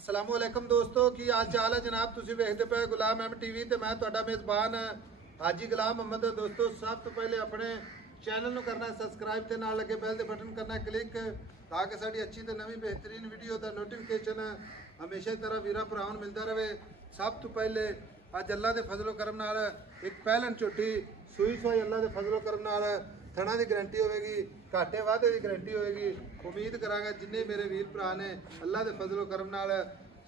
अस्सलामुअलैकुम दोस्तों की हाल चाल है जनाब। तुसी वेखदे पे गुलाम एम टीवी ते मैं तुहाडा मेज़बान हाजी गुलाम मोहम्मद। दोस्तों सब तो पहले अपने चैनल नूं करना सब्सक्राइब ते नाल लगे बैल दे बटन करना क्लिक ताकि साडी अच्छी ते नवी बेहतरीन वीडियो दा नोटिफिकेशन हमेशा की तरह वीरा भरावां नूं मिलता रहे। सब तो पहले अज अल्लाह दे फजलो करम नाल एक पहलन झोटी सूई सोई अल्लाह दे फजलो करम नाल थणा की गारंटी होगी, घाटे वाधे की गारंटी होगी। उम्मीद करांगा जिन्ने मेरे वीर भरा ने अल्लाह के फजलो करम नाल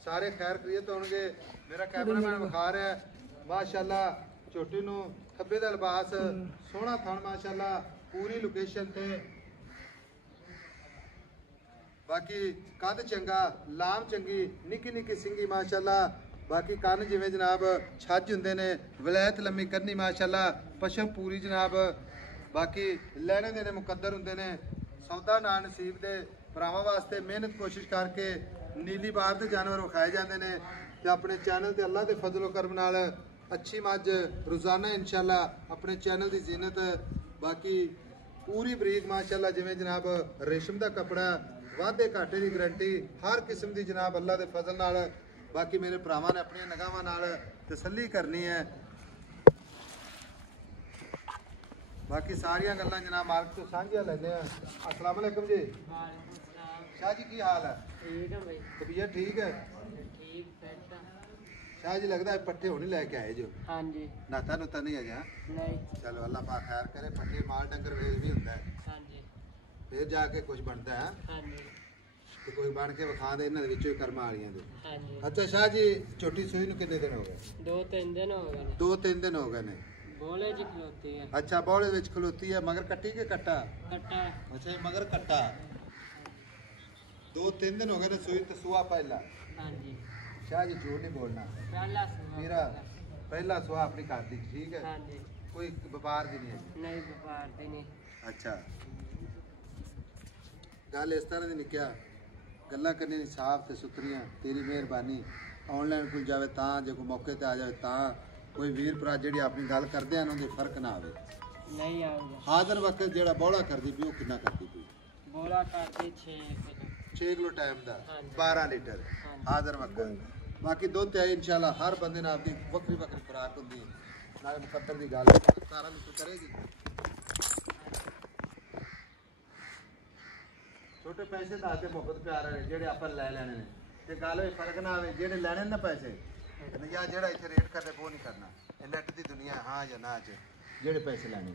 सारे खैर खरीत होणगे। मेरा कैमरामैन विखा रहा है माशाअल्लाह झोटी नूं खब्बे दा लिबास सोहना थण माशाअल्लाह पूरी लोकेशन ते बाकी कद चंगा लाम चंगी निक्की निक्की सिंगी माशाअल्लाह। बाकी कन्न जिवें जनाब छज हुंदे ने वलैत लम्मी करनी माशाअल्लाह पशम पूरी जनाब। बाकी लैने देने मुकद्दर होंगे ने सौदा ना नसीब दे भरावां वास्ते मेहनत कोशिश करके नीली बार के जानवर विखाए जाते हैं तो अपने चैनल ते अल्लाह के फजलो करम नाल अच्छी मझ रोज़ाना इंशाअल्लाह अपने चैनल की जीनत। बाकी पूरी बरीक माशाअल्लाह जिवें जनाब रेशम का कपड़ा वाधे घाटे की गारंटी हर किस्म की जनाब अल्लाह के फजल नाल। बाकी मेरे भरावां ने अपनी निगाहां नाल तसल्ली करनी है। बाकी सारिया गल्लां जनाब मार्ग तो सांझियां लैंदे हैं। अस्सलाम वालेकुम जी। शाह जी की हाल है? ठीक है भाई। तबीयत ठीक है? ठीक है। शाह जी लगता है पट्ठे होने लेके आए जो? हाँ जी। नाता नुता नहीं है जहाँ? नहीं। चलो अल्लाह पाक खैर करे। पट्ठे माल डंगर वेच भी होंदा है। हाँ जी। फिर जाके कुछ बनता है। हाँ जी। तो कोई बन के विखा दे इन्हां दे विचों कर्मां वालियां दे। हाँ जी। अच्छा शाह जी छोटी सूई नूं किन्ने दिन हो गए? 2-3 दिन हो गए ने। 2-3 दिन हो गए ने। बोले च खलोती है। अच्छा बोले विच खलोती है मगर कट्टी के कट्टा? कट्टा। अच्छा मगर कट्टा। 2-3 दिन हो गए ने सूई ते सुआ पहला? हाँ जी। शाह जी झूठ नहीं बोलना। पहला सुआ मेरा पहला सुआ अपनी घर दी ठीक है? हाँ जी। कोई व्यापार दी नहीं है? नहीं व्यापार दी नहीं। अच्छा गल इस तरह दी निकया गल्लां करनी साफ ते सुथरियां तेरी मेहरबानी ऑनलाइन खुल जावे तां जे कोई मौके ते आ जावे तां कोई वीर भरा जी अपनी गल करते हैं उन्हें फर्क ना आवे। नहीं आऊगा। हाजर वक्त जो बौला करती पी वो कितना करती पी? बौला करती 6 किलो टाइम का 12 लीटर हाजर वक्त। बाकी दुध है इंशाल्लाह हर बंदे ने आपकी वक्री वक्री खुराक होंगी नाले मुकद्दर की गल सारा मित्र करेगी। छोटे पैसे दसते मुफ्त प्यार है जेडे आप लै लैने ने ते गल फर्क ना आवे जेडे लैने ना पैसे या जेड़ा इत्थे रेट करदे वो नहीं करना। नेट दी दुनिया हाँ या ना च जेड़े पैसे लैने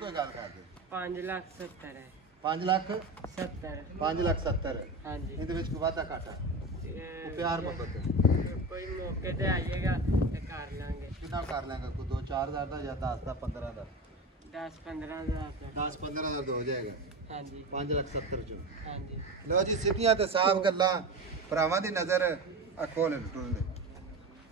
कोई गल कर दे। 5,70,000 है। 5,70,000 5,70,000 हां जी। इहदे विच कोई वादा घाटा प्यार मोहब्बत कोई मौके ते आइएगा ते कर लांगे। कितना कर लेंगे कोई 2-4 हज़ार दा या 10 दा 15 दा? 10-15 हज़ार 10-15 हज़ार हो जाएगा। हाँ जी। 5,70,000 चो। हाँ जी। लो जी सीधियां ते साफ गल्लां भरावां दी नज़र खोल टुल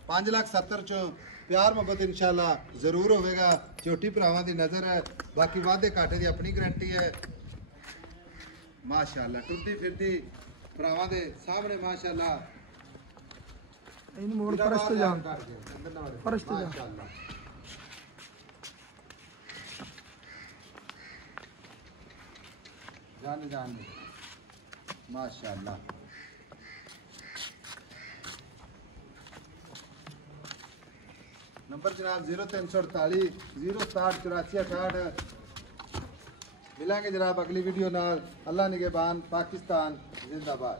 5,70,000 चो प्यार मोहब्बत इंशाल्लाह जरूर होगा। झोटी भरावां दी नज़र है। बाकी वादे घाटे की अपनी गारंटी है माशाल्लाह। टुरदी फिरदी भरावां दे सामने माशाल्लाह इन मोड़ फर्श तो जान फर्श तो माशाल्लाह जान जान माशाल्लाह। नंबर जनाब 0348 067 84 68। मिलेंगे जनाब अगली वीडियो नाल। अल्लाह निगहबान पाकिस्तान जिंदाबाद।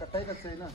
कट्टा ही कट सही ना।